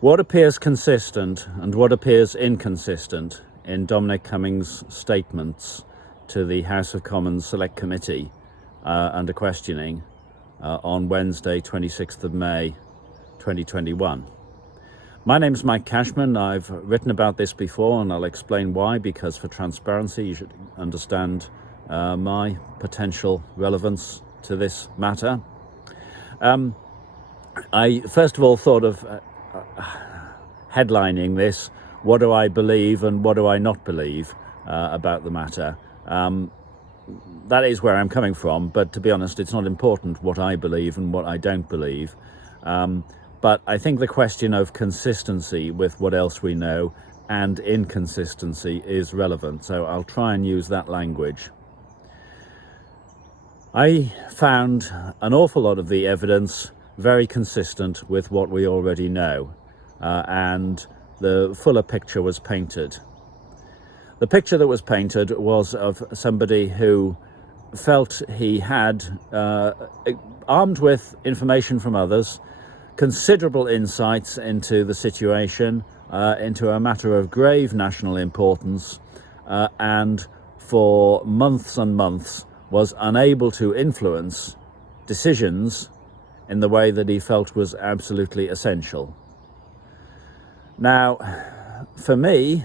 What appears consistent and what appears inconsistent in Dominic Cummings' statements to the House of Commons Select Committee under questioning on Wednesday, 26th of May, 2021. My name's Mike Cashman. I've written about this before and I'll explain why, because for transparency you should understand my potential relevance to this matter. I first of all thought of headlining this, what do I believe and what do I not believe about the matter. That is where I'm coming from, but to be honest, it's not important what I believe and what I don't believe. But I think the question of consistency with what else we know and inconsistency is relevant, so I'll try and use that language. I found an awful lot of the evidence very consistent with what we already know, and the fuller picture was painted. The picture that was painted was of somebody who felt he had, armed with information from others, considerable insights into the situation, into a matter of grave national importance, and for months and months was unable to influence decisions in the way that he felt was absolutely essential. Now, for me,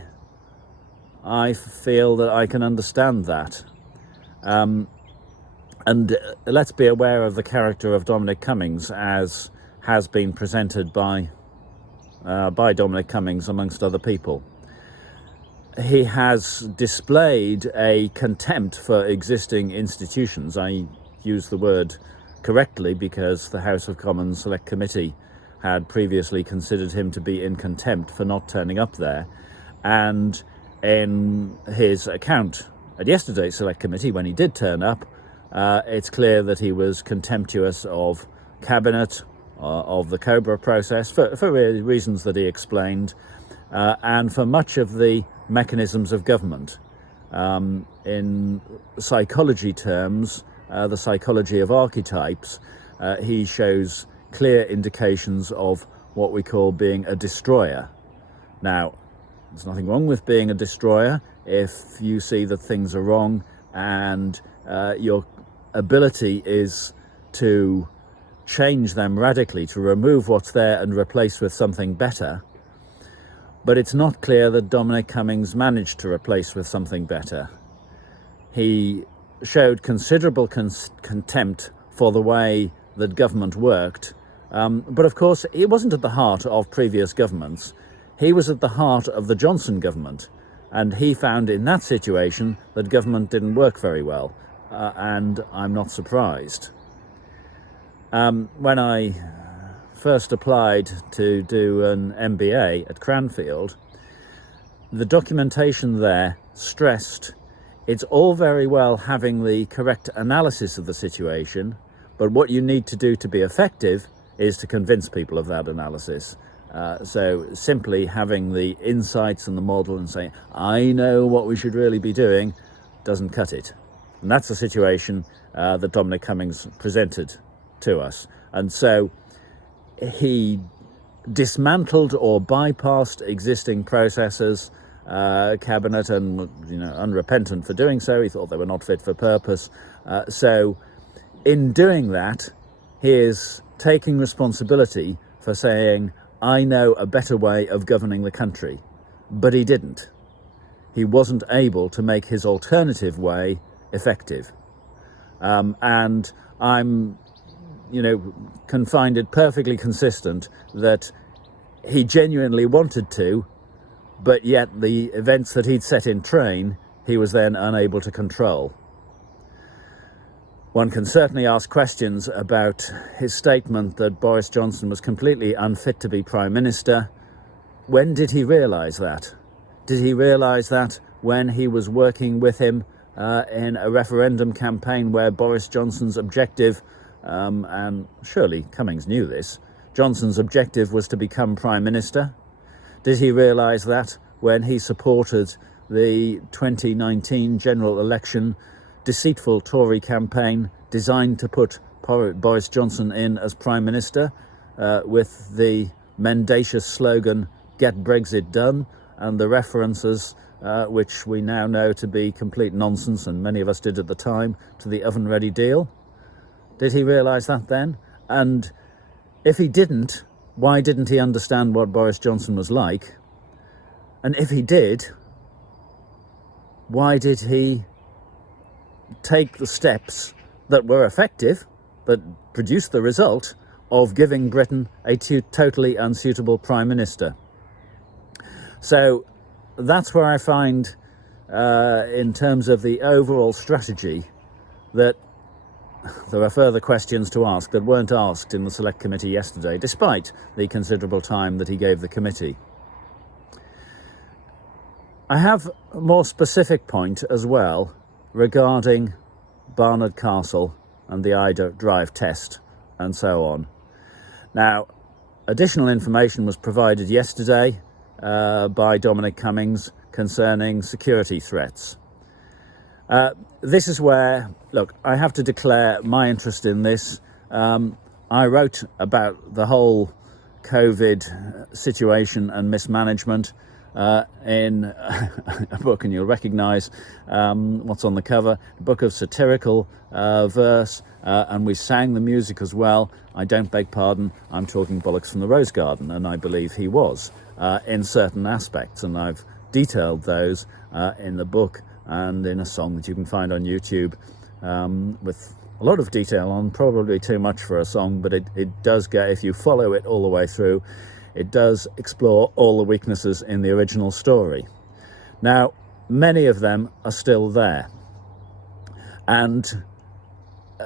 I feel that I can understand that. And let's be aware of the character of Dominic Cummings as has been presented by Dominic Cummings amongst other people. He has displayed a contempt for existing institutions. I use the word correctly because the House of Commons Select Committee had previously considered him to be in contempt for not turning up there. And in his account at yesterday's Select Committee, when he did turn up, it's clear that he was contemptuous of Cabinet, of the Cobra process, for reasons that he explained, and for much of the mechanisms of government. In psychology terms, the psychology of archetypes, he shows clear indications of what we call being a destroyer. Now, there's nothing wrong with being a destroyer if you see that things are wrong and your ability is to change them radically, to remove what's there and replace with something better. But it's not clear that Dominic Cummings managed to replace with something better. He showed considerable contempt for the way that government worked, but of course he wasn't at the heart of previous governments. He was at the heart of the Johnson government, and he found in that situation that government didn't work very well, and I'm not surprised. When I first applied to do an MBA at Cranfield, the documentation there stressed it's all very well having the correct analysis of the situation, but what you need to do to be effective is to convince people of that analysis. So simply having the insights and the model and saying, I know what we should really be doing, doesn't cut it. And that's the situation that Dominic Cummings presented to us. And so he dismantled or bypassed existing processes, Cabinet, and unrepentant for doing so. He thought they were not fit for purpose. So in doing that, he is taking responsibility for saying, I know a better way of governing the country. But he didn't. He wasn't able to make his alternative way effective. And I'm can find it perfectly consistent that he genuinely wanted to, but yet the events that he'd set in train, he was then unable to control. One can certainly ask questions about his statement that Boris Johnson was completely unfit to be Prime Minister. When did he realise that? Did he realise that when he was working with him in a referendum campaign where Boris Johnson's objective, and surely Cummings knew this, Johnson's objective was to become Prime Minister? Did he realise that when he supported the 2019 general election deceitful Tory campaign designed to put Boris Johnson in as Prime Minister with the mendacious slogan, "Get Brexit Done," and the references, which we now know to be complete nonsense, and many of us did at the time, to the oven-ready deal? Did he realise that then? And if he didn't, why didn't he understand what Boris Johnson was like? And if he did, why did he take the steps that were effective, that produced the result of giving Britain a totally unsuitable Prime Minister? So that's where I find, in terms of the overall strategy, that there are further questions to ask that weren't asked in the Select Committee yesterday, despite the considerable time that he gave the committee. I have a more specific point as well regarding Barnard Castle and the iDrive test and so on. Now, additional information was provided yesterday by Dominic Cummings concerning security threats. This is where, look, I have to declare my interest in this. I wrote about the whole COVID situation and mismanagement in a book, and you'll recognise what's on the cover, a book of satirical verse, and we sang the music as well. I don't beg pardon, I'm talking bollocks from the Rose Garden, and I believe he was in certain aspects, and I've detailed those in the book and in a song that you can find on YouTube with a lot of detail on, probably too much for a song, but it does get, if you follow it all the way through, it does explore all the weaknesses in the original story. Now, many of them are still there. And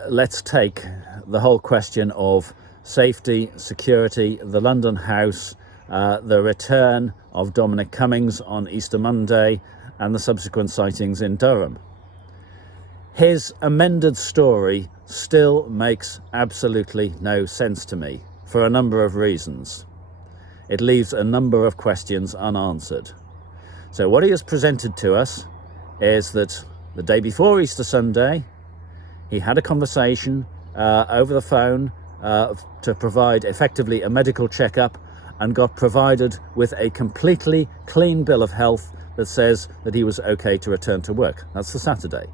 let's take the whole question of safety, security, the London house, the return of Dominic Cummings on Easter Monday, and the subsequent sightings in Durham. His amended story still makes absolutely no sense to me for a number of reasons. It leaves a number of questions unanswered. So what he has presented to us is that the day before Easter Sunday, he had a conversation over the phone to provide effectively a medical checkup, and got provided with a completely clean bill of health that says that he was okay to return to work. That's the Saturday.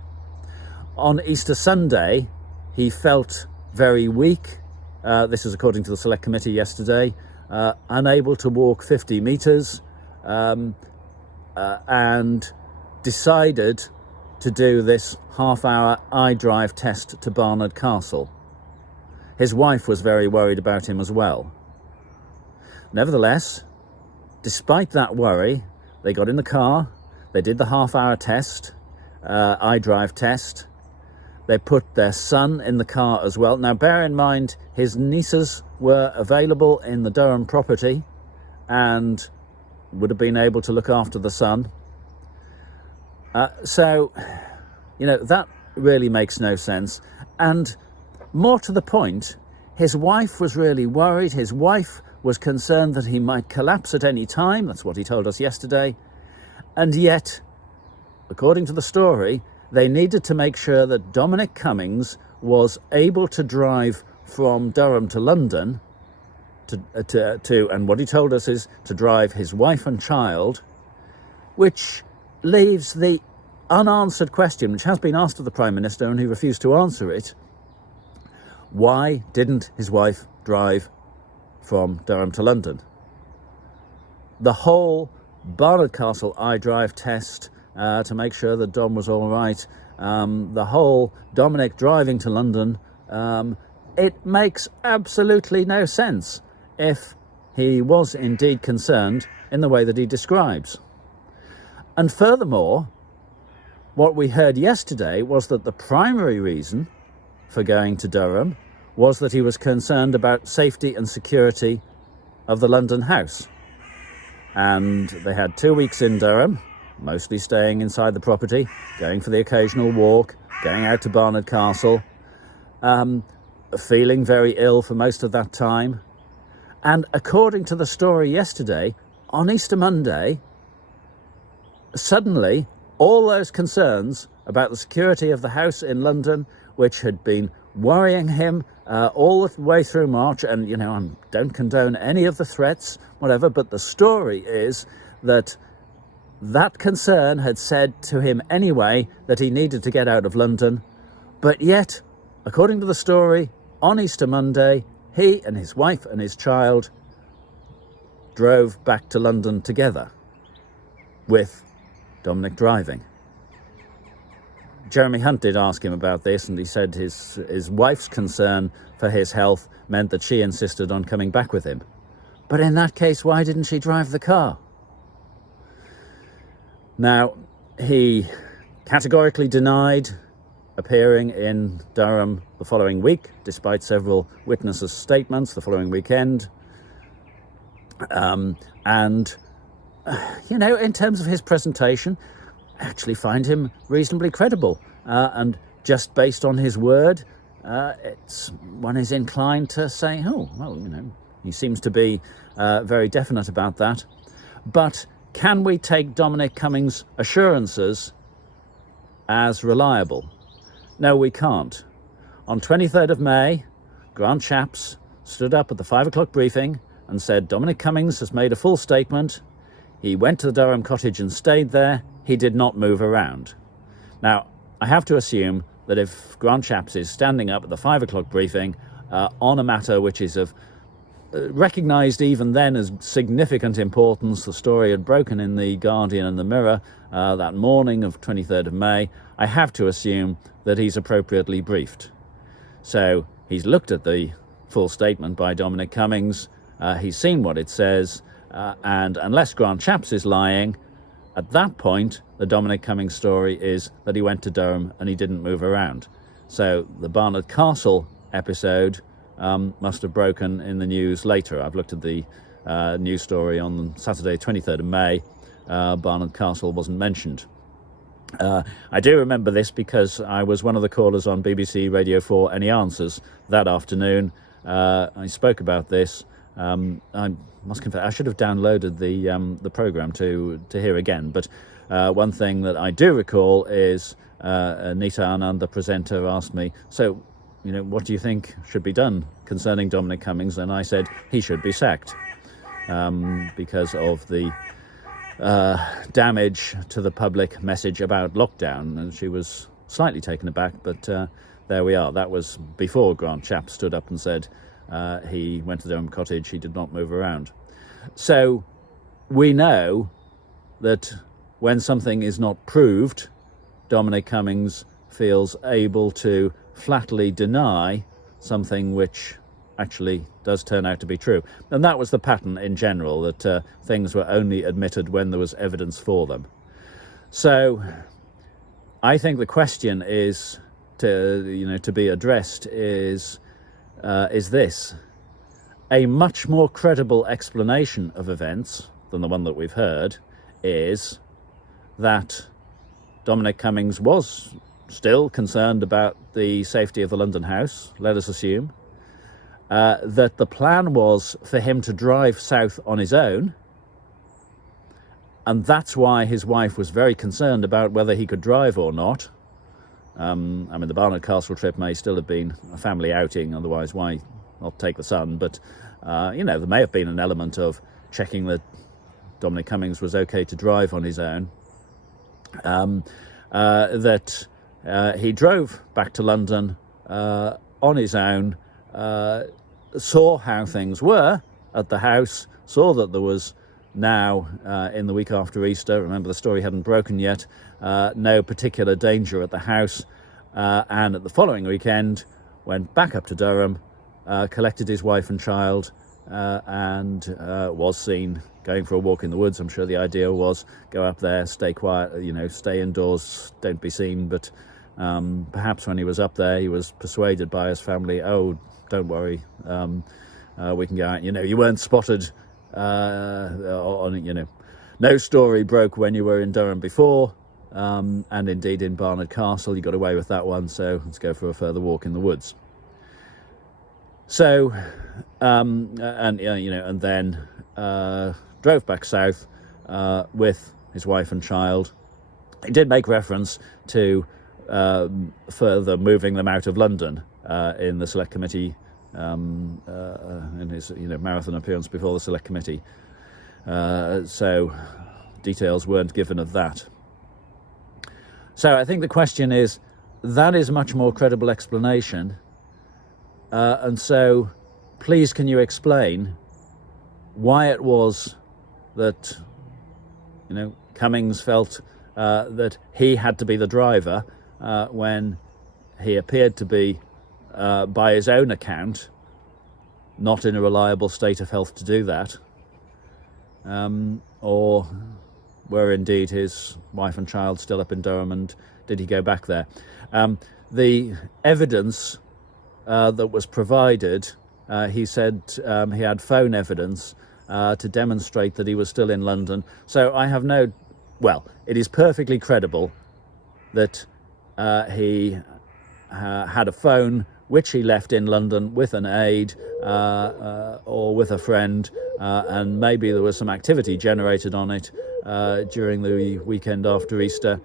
On Easter Sunday, he felt very weak. This is according to the Select Committee yesterday, unable to walk 50 metres, and decided to do this half-hour iDrive test to Barnard Castle. His wife was very worried about him as well. Nevertheless, despite that worry, they got in the car, they did the half-hour test, iDrive test. They put their son in the car as well. Now, bear in mind, his nieces were available in the Durham property and would have been able to look after the son. So, you know, that really makes no sense. And more to the point, his wife was really worried. His wife was concerned that he might collapse at any time. That's what he told us yesterday. And yet, according to the story, they needed to make sure that Dominic Cummings was able to drive from Durham to London and what he told us is to drive his wife and child, which leaves the unanswered question, which has been asked of the Prime Minister and he refused to answer it. Why didn't his wife drive from Durham to London? The whole Barnard Castle iDrive test to make sure that Dom was all right, the whole Dominic driving to London, it makes absolutely no sense if he was indeed concerned in the way that he describes. And furthermore, what we heard yesterday was that the primary reason for going to Durham was that he was concerned about safety and security of the London house. And they had 2 weeks in Durham, mostly staying inside the property, going for the occasional walk, going out to Barnard Castle, feeling very ill for most of that time. And according to the story yesterday, on Easter Monday, suddenly all those concerns about the security of the house in London, which had been worrying him all the way through March. And, you know, I don't condone any of the threats, whatever, but the story is that that concern had said to him anyway that he needed to get out of London. But yet, according to the story, on Easter Monday, he and his wife and his child drove back to London together, with Dominic driving. Jeremy Hunt did ask him about this, and he said his wife's concern for his health meant that she insisted on coming back with him. But in that case, why didn't she drive the car? Now, he categorically denied appearing in Durham the following week, despite several witnesses' statements the following weekend. And, you know, in terms of his presentation, I actually find him reasonably credible. And just based on his word, one is inclined to say, oh, well, you know, he seems to be very definite about that. But can we take Dominic Cummings' assurances as reliable? No, we can't. On 23rd of May, Grant Shapps stood up at the 5 o'clock briefing and said Dominic Cummings has made a full statement. He went to the Durham cottage and stayed there. He did not move around. Now, I have to assume that if Grant Shapps is standing up at the 5 o'clock briefing on a matter which is of recognised even then as significant importance, the story had broken in the Guardian and the Mirror that morning of 23rd of May, I have to assume that he's appropriately briefed. So he's looked at the full statement by Dominic Cummings, he's seen what it says, and unless Grant Shapps is lying, at that point the Dominic Cummings story is that he went to Durham and he didn't move around. So the Barnard Castle episode must have broken in the news later. I've looked at the news story on Saturday 23rd of May. Barnard Castle wasn't mentioned. I do remember this because I was one of the callers on BBC Radio 4 Any Answers that afternoon. I spoke about this. I must confess I should have downloaded the programme to hear again, but one thing that I do recall is Nita Anand, the presenter, asked me, so, you know, what do you think should be done concerning Dominic Cummings? And I said he should be sacked because of the damage to the public message about lockdown. And she was slightly taken aback, but there we are. That was before Grant Shapps stood up and said he went to the Durham cottage, he did not move around. So we know that when something is not proved, Dominic Cummings feels able to flatly deny something which actually does turn out to be true. And that was the pattern in general, that things were only admitted when there was evidence for them. So I think the question is to be addressed is this: a much more credible explanation of events than the one that we've heard is that Dominic Cummings was still concerned about the safety of the London house, let us assume, that the plan was for him to drive south on his own, and that's why his wife was very concerned about whether he could drive or not. I mean, the Barnard Castle trip may still have been a family outing, otherwise why not take the son? But, there may have been an element of checking that Dominic Cummings was okay to drive on his own. That he drove back to London on his own, saw how things were at the house, saw that there was now, in the week after Easter, remember the story hadn't broken yet, no particular danger at the house, and at the following weekend went back up to Durham, collected his wife and child, and was seen going for a walk in the woods. I'm sure the idea was go up there, stay quiet, stay indoors, don't be seen. But perhaps when he was up there, he was persuaded by his family, oh, don't worry, we can go out. You weren't spotted no story broke when you were in Durham before, and indeed in Barnard Castle you got away with that one, so let's go for a further walk in the woods. So and then drove back south with his wife and child. He did make reference to further moving them out of London, in the Select Committee, in his marathon appearance before the Select Committee. So details weren't given of that. So I think the question is, that is a much more credible explanation. And so please can you explain why it was that Cummings felt that he had to be the driver when he appeared to be, by his own account, not in a reliable state of health to do that, or were indeed his wife and child still up in Durham, and did he go back there? The evidence that was provided, he said he had phone evidence to demonstrate that he was still in London. So I have well, it is perfectly credible that he had a phone which he left in London with an aide or with a friend, and maybe there was some activity generated on it during the weekend after Easter.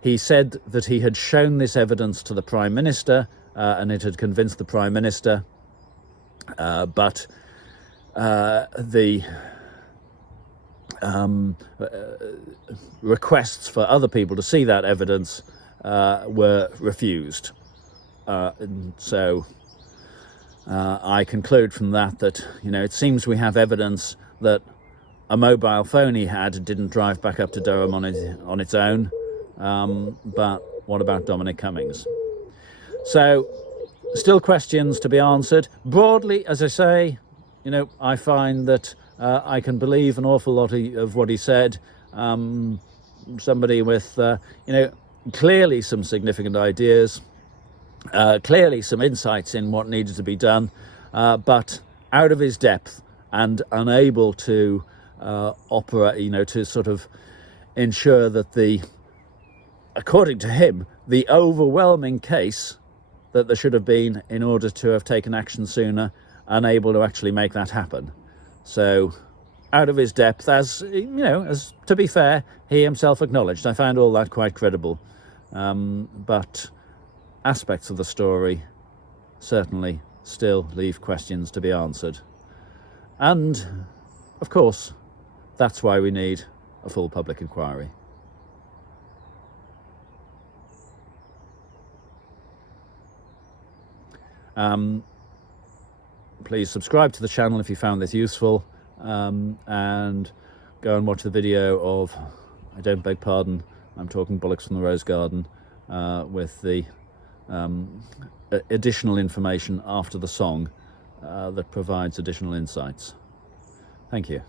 He said that he had shown this evidence to the Prime Minister, and it had convinced the Prime Minister, but the requests for other people to see that evidence were refused. And so I conclude from that it seems we have evidence that a mobile phone he had didn't drive back up to Durham on its own. But what about Dominic Cummings? So still questions to be answered. Broadly, as I say, I find that I can believe an awful lot of what he said. Somebody with, clearly some significant ideas, clearly some insights in what needed to be done, but out of his depth and unable to operate, to sort of ensure that according to him, the overwhelming case that there should have been in order to have taken action sooner, unable to actually make that happen. So out of his depth, as to be fair, he himself acknowledged. I found all that quite credible. But aspects of the story certainly still leave questions to be answered. And, of course, that's why we need a full public inquiry. Please subscribe to the channel if you found this useful, and go and watch the video of, I don't beg pardon, I'm talking bollocks from the Rose Garden, with the additional information after the song that provides additional insights. Thank you.